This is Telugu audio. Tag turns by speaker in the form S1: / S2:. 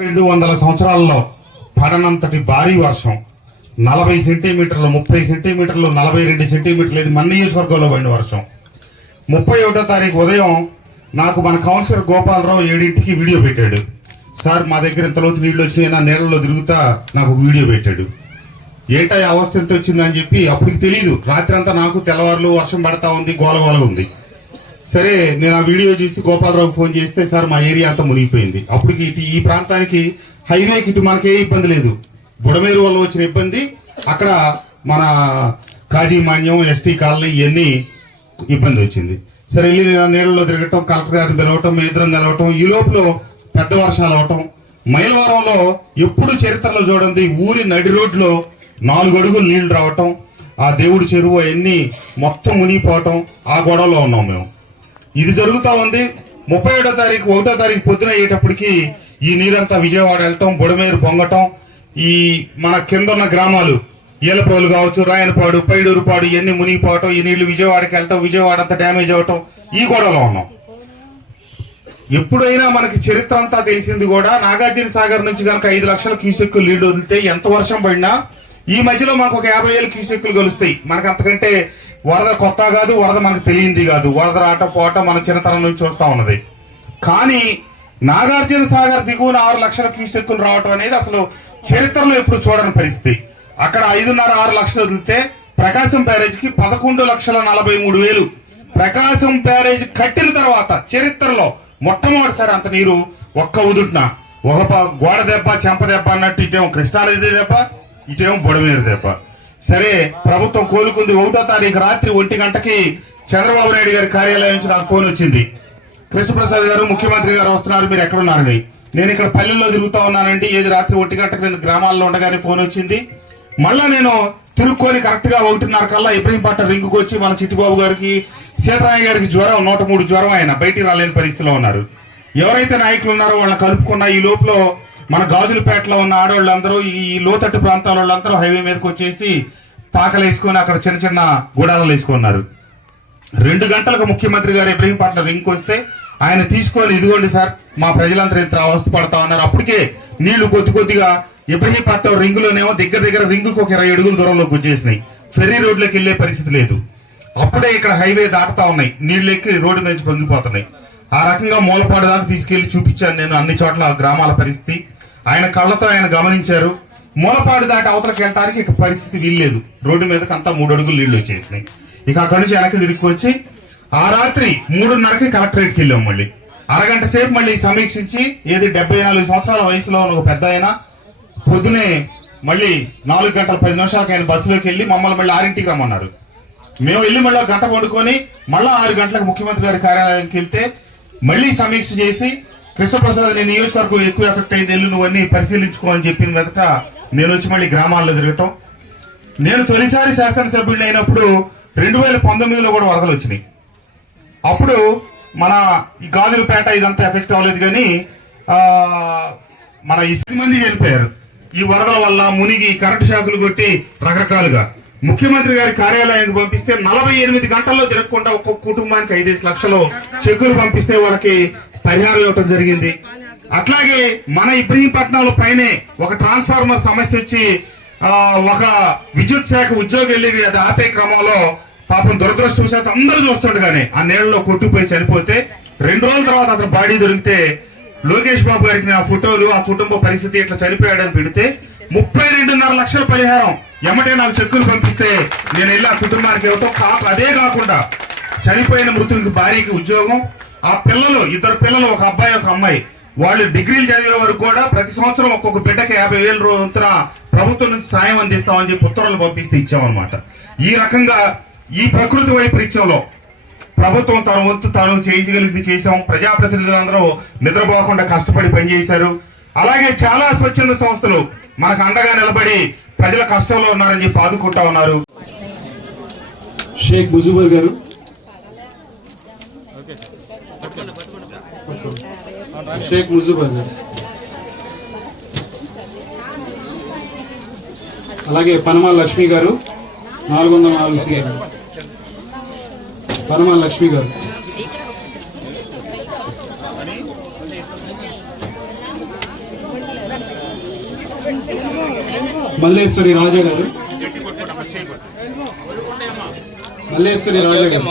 S1: రెండు వందల సంవత్సరాల్లో పడనంతటి భారీ వర్షం. నలభై సెంటీమీటర్లు ముప్పై సెంటీమీటర్లు నలభై రెండు సెంటీమీటర్లు ఇది మన నియోజకవర్గంలో పడిన వర్షం. ముప్పై ఒకటో తారీఖు ఉదయం నాకు మన కౌన్సిలర్ గోపాలరావు ఏడింటికి వీడియో పెట్టాడు. సార్ మా దగ్గర ఇంతలోతు నీళ్ళు వచ్చినా నా నీళ్ళలో తిరుగుతా నాకు వీడియో పెట్టాడు. ఏంటా అవస్థ ఎంత వచ్చిందని చెప్పి అప్పటికి తెలియదు రాత్రి అంతా నాకు తెల్లవారులు వర్షం పడతా ఉంది గోలగోలగా ఉంది. సరే నేను ఆ వీడియో చూసి గోపాలరావుకి ఫోన్ చేస్తే సార్ మా ఏరియా అంతా మునిగిపోయింది. అప్పటికి ఇటు ఈ ప్రాంతానికి హైవేకి ఇటు మనకే ఇబ్బంది లేదు. బుడమేరు వల్ల వచ్చిన ఇబ్బంది అక్కడ మన కాజీమాన్యం ఎస్టీ కాలనీ ఇవన్నీ ఇబ్బంది వచ్చింది. సరే వెళ్ళి నేను ఆ నీళ్ళలో తిరగటం కలెక్టర్ గారిని పిలవటం మేద్రం ఇద్దరం కలవటం ఈ లోపల పెద్ద వర్షాలు అవటం. మైలవరంలో ఎప్పుడు చరిత్రలో చూడండి ఊరి నడి రోడ్లో నాలుగు అడుగులు నీళ్ళు రావటం ఆ దేవుడి చెరువు అవన్నీ మొత్తం మునిగిపోవటం ఆ గొడవలో ఉన్నాం మేము. ఇది జరుగుతూ ఉంది. ముప్పై ఏడో తారీఖు ఒకటో తారీఖు పొద్దున అయ్యేటప్పటికి ఈ నీరంతా విజయవాడ వెళ్ళటం బుడమేరు పొంగటం ఈ మన కిందన్న గ్రామాలు ఏలప్రోలు కావచ్చు రాయనపాడు పైడూరుపాడు ఇవన్నీ మునిగిపోవటం ఈ నీళ్ళు విజయవాడకి వెళ్ళటం విజయవాడ అంతా డ్యామేజ్ అవటం ఈ గొడవలో ఉన్నాం. ఎప్పుడైనా మనకి చరిత్ర అంతా తెలిసింది కూడా నాగార్జున సాగర్ నుంచి కనుక ఐదు లక్షల క్యూసెక్ నీళ్ళు వదిలితే ఎంత వర్షం పడినా ఈ మధ్యలో మనకు ఒక యాభై వేల క్యూసెక్కులు కలుస్తాయి. మనకు అంతకంటే వరద కొత్త కాదు వరద మనకు తెలియంది కాదు. వరద రాట పోట మన చిన్నతనం నుంచి చూస్తూ ఉన్నది. కానీ నాగార్జున సాగర్ దిగువన ఆరు లక్షల క్యూసెక్కులు రావటం అనేది అసలు చరిత్రలో ఎప్పుడు చూడని పరిస్థితి. అక్కడ ఐదున్నర ఆరు లక్షలు వదిలితే ప్రకాశం బ్యారేజ్కి పదకొండు లక్షల నలభై మూడు వేలు. ప్రకాశం బ్యారేజ్ కట్టిన తర్వాత చరిత్రలో మొట్టమొదటిసారి అంత నీరు ఒక్క ఉదుటిన. ఒక గోడ దెబ్బ చెంప దెబ్బ అన్నట్టు ఇటేమో కృష్ణానది దెబ్బ ఇటేమో బుడమేరు దెబ్బ. సరే ప్రభుత్వం కోలుకుంది ఒకటో తారీఖు రాత్రి ఒంటి గంటకి చంద్రబాబు నాయుడు గారి కార్యాలయం నుంచి నాకు ఫోన్ వచ్చింది. కృష్ణప్రసాద్ గారు ముఖ్యమంత్రి గారు వస్తున్నారు మీరు ఎక్కడున్నారని. నేను ఇక్కడ పల్లెల్లో తిరుగుతా ఉన్నానండి ఏది రాత్రి ఒంటి గంటకు నేను గ్రామాల్లో ఉండగానే ఫోన్ వచ్చింది. మళ్ళా నేను తిరుక్కొని కరెక్ట్గా ఒకటిన్నర కల్లా ఇబ్రహీంపట్నం రింగుకి వచ్చి మన చిట్టిబాబు గారికి సీతారాయ గారికి జ్వరం నూట మూడు జ్వరం ఆయన బయటికి రాలేని పరిస్థితిలో ఉన్నారు. ఎవరైతే నాయకులు ఉన్నారో వాళ్ళని కలుపుకున్న ఈ లోపల మన గాజులపేటలో ఉన్న ఆడవాళ్ళందరూ ఈ లోతట్టు ప్రాంతాల వాళ్ళందరూ హైవే మీదకి వచ్చేసి పాకలు వేసుకొని అక్కడ చిన్న చిన్న గుడాలు వేసుకున్నారు. రెండు గంటలకు ముఖ్యమంత్రి గారు ఇబ్రహీంపట్నం రింగ్ వస్తే ఆయన తీసుకొని ఇదిగోండి సార్ మా ప్రజలందరూ ఇంత అవస్థ పడతా ఉన్నారు. అప్పటికే నీళ్ళు కొద్ది కొద్దిగా ఇబ్రహీంపట్నం రింగులోనేమో దగ్గర దగ్గర రింగుకు ఒక ఇరవై అడుగుల దూరంలోకి వచ్చేసినాయి. ఫెర్రీ రోడ్లోకి వెళ్ళే పరిస్థితి లేదు. అప్పుడే ఇక్కడ హైవే దాటుతా ఉన్నాయి. నీళ్ళు ఎక్కి రోడ్డు మీద పొంగిపోతున్నాయి. ఆ రకంగా మూలపాడు దాకా తీసుకెళ్ళి చూపించాను నేను అన్ని చోట్ల గ్రామాల పరిస్థితి. ఆయన కళ్ళతో ఆయన గమనించారు. మూలపాడు దాటి అవతలకి వెళ్ళడానికి ఇక పరిస్థితి వీల్లేదు. రోడ్డు మీదకి అంతా మూడు అడుగులు నీళ్ళు వచ్చేసినాయి. ఇక అక్కడి నుంచి వెనక్కి తిరిగి వచ్చి ఆ రాత్రి మూడున్నరకి కలెక్టరేట్కి వెళ్ళాం మళ్ళీ. అరగంట సేపు మళ్ళీ సమీక్షించి ఏది డెబ్బై నాలుగు సంవత్సరాల వయసులో ఉన్న ఒక పెద్ద ఆయన పొద్దునే మళ్ళీ నాలుగు గంటల పది నిమిషాలకి ఆయన బస్సులోకి వెళ్ళి మమ్మల్ని మళ్ళీ ఆరింటికి రమ్మన్నారు. మేము వెళ్ళి మళ్ళీ గంట పండుకొని మళ్ళీ ఆరు గంటలకు ముఖ్యమంత్రి గారి కార్యాలయానికి వెళ్తే మళ్ళీ సమీక్ష చేసి కృష్ణప్రసాద్ నేను నియోజకవర్గం ఎక్కువ ఎఫెక్ట్ అయింది వెళ్ళు నువ్వన్నీ పరిశీలించుకో అని చెప్పిన మీదట నేను వచ్చి మళ్ళీ గ్రామాల్లో తిరగటం. నేను తొలిసారి శాసనసభ్యుడిని అయినప్పుడు రెండు వేల పంతొమ్మిదిలో కూడా వరదలు వచ్చినాయి. అప్పుడు మన ఈ గాజులపేట ఇదంతా ఎఫెక్ట్ అవ్వలేదు కానీ మన ఇసుక మంది చనిపోయారు. ఈ వరదల వల్ల మునిగి కరెంటు షాకులు కొట్టి రకరకాలుగా. ముఖ్యమంత్రి గారి కార్యాలయానికి పంపిస్తే నలభై ఎనిమిది గంటల్లో తిరగకుండా ఒక్కొక్క కుటుంబానికి ఐదేసి లక్షలు చెక్కులు పంపిస్తే వాళ్ళకి పరిహారం ఇవ్వటం జరిగింది. అట్లాగే మన ఇబ్రహీంపట్నంలో పైనే ఒక ట్రాన్స్ఫార్మర్ సమస్య వచ్చి ఒక విద్యుత్ శాఖ ఉద్యోగి వెళ్ళి అది ఆపే క్రమంలో పాపం దురదృష్టవశాత్తు అందరూ చూస్తుండగానే ఆ నీళ్ళలో కొట్టుకుపోయి చనిపోతే రెండు రోజుల తర్వాత అతను బాడీ దొరికితే లోకేష్ బాబు గారికి ఆ ఫోటోలు ఆ కుటుంబ పరిస్థితి ఇట్లా చనిపోయాడని పెడితే ముప్పై రెండున్నర లక్షల పరిహారం ఎమ్మటే నాకు చెక్కులు పంపిస్తే నేను వెళ్ళి ఆ కుటుంబానికి ఇవ్వటం. కాక అదే కాకుండా చనిపోయిన మృతునికి భార్యకి ఉద్యోగం ఆ పిల్లలు ఇద్దరు పిల్లలు ఒక అబ్బాయి ఒక అమ్మాయి. వాళ్ళు డిగ్రీలు చదివే వరకు కూడా ప్రతి సంవత్సరం ఒక్కొక్క బిడ్డకి యాభై వేల రోజున ప్రభుత్వం నుంచి సాయం అందిస్తామని చెప్పి ఉత్తర్వులు పంపిస్తే ఇచ్చామన్నమాట. ఈ రకంగా ఈ ప్రకృతి వైపరీత్యంలో ప్రభుత్వం తన వంతు తాను చేయగలిగింది చేశాం. ప్రజాప్రతినిధులందరూ నిద్రపోకుండా కష్టపడి పనిచేశారు. అలాగే చాలా స్వచ్ఛంద సంస్థలు మనకు అండగా నిలబడి ప్రజల కష్టంలో ఉన్నారని చెప్పి ఆదుకుంటా ఉన్నారు.
S2: షేక్ ముజుబర్ గారు షేక్ ముజుబర్ అలాగే పనమాల లక్ష్మి గారు నాలుగు వందల నాలుగు సీఎం. పనమాల లక్ష్మి గారు. మల్లేశ్వరి రాజా గారు. మల్లేశ్వరి రాజా గారు.